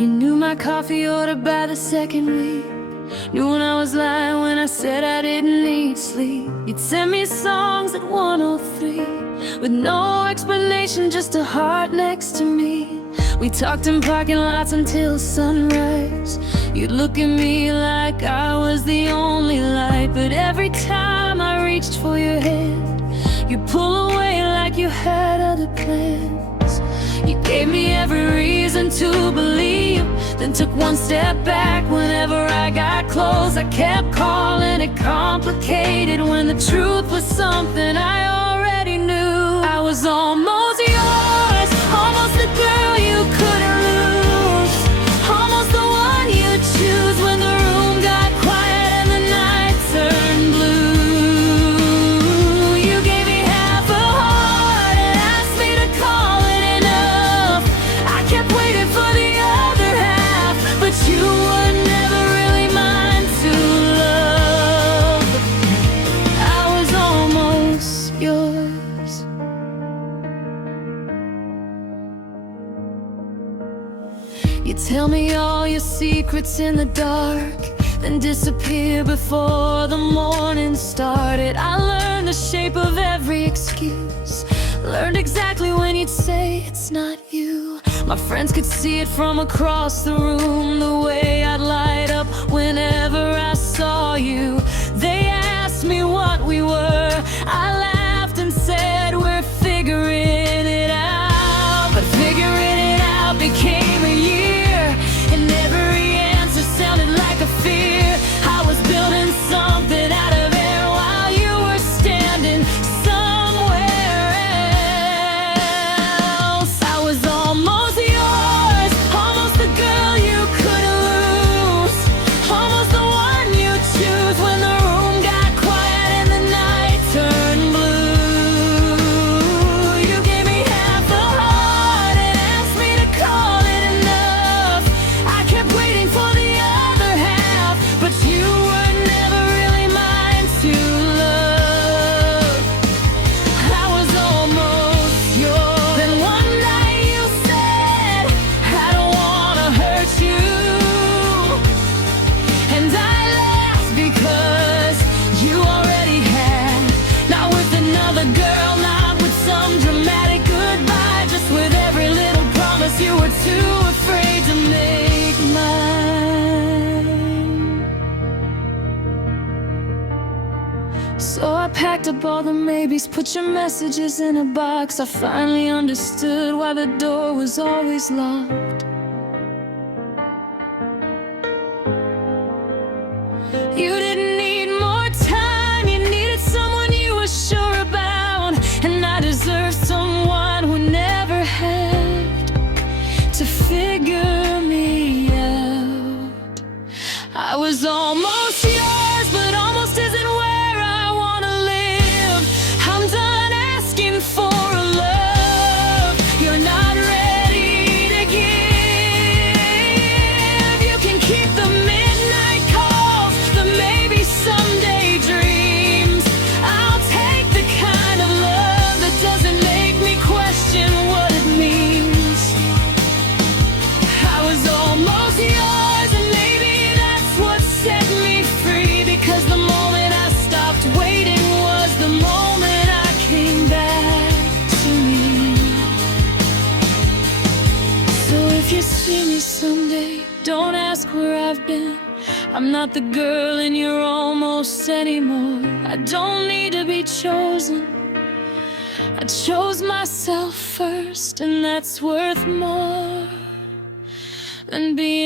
You knew my coffee order by the second week. Knew when I was lying when I said I didn't need sleep. You'd send me songs at 103 with no explanation, just a heart next to me. We talked in parking lots until sunrise. You'd look at me like I was the only light, but every time I reached for your hand, you'd pull away like you had other plans. You gave me every reason to believe, then took one step back whenever I got close. I kept calling it complicated when the truth was something I already knew. I was almost yours, almost the girl you couldn't lose, almost the one you'd choose when the room got quiet and the night turned blue. You gave me half a heart and asked me to call it enough. I kept waiting for the other half, but you were never really mine to love. I was almost yours. You tell me all your secrets in the dark, then disappear before the morning started. I learned the shape of every excuse, learned exactly when you'd say it's not you. My friends could see it from across the room, the way I'd light up whenever I saw you. They asked me what we were, I laughed and said we're figuring it out. But figuring it out became a year, and every answer sounded like a fear. I was building something out of air while you were standing somewhere else. I was almost yours, almost the girl you couldn't lose, almost the one you choose when the room got quiet and the night turned blue. You gave me half a heart and asked me to call it enough. I kept waiting for the other half, but you were never really mine to love. I was almost yours. Then one night you said, I don't wanna hurt you, and I laughed because you already had, not with another girl, not with some dramatic goodbye, just with every little promise you were too afraid to make mine. So I packed up all the maybes, put your messages in a box. I finally understood why the door was always locked. You didn't need more time, you needed someone you were sure about, and I deserved someone who never had to figure me out. I was almost yours, but almost isn't where I wanna live. I'm done asking for a love you're not ready to give. You can keep the midnight calls, the maybe someday dreams. I'll take the kind of love that doesn't make me question what it means. I was almost yours, and maybe that's what set me free, because the moment I stopped waiting was the moment I came back to me. So if you see me someday, don't ask where I've been. I'm not the girl in your almost anymore. I don't need to be chosen. I chose myself first, and that's worth more than being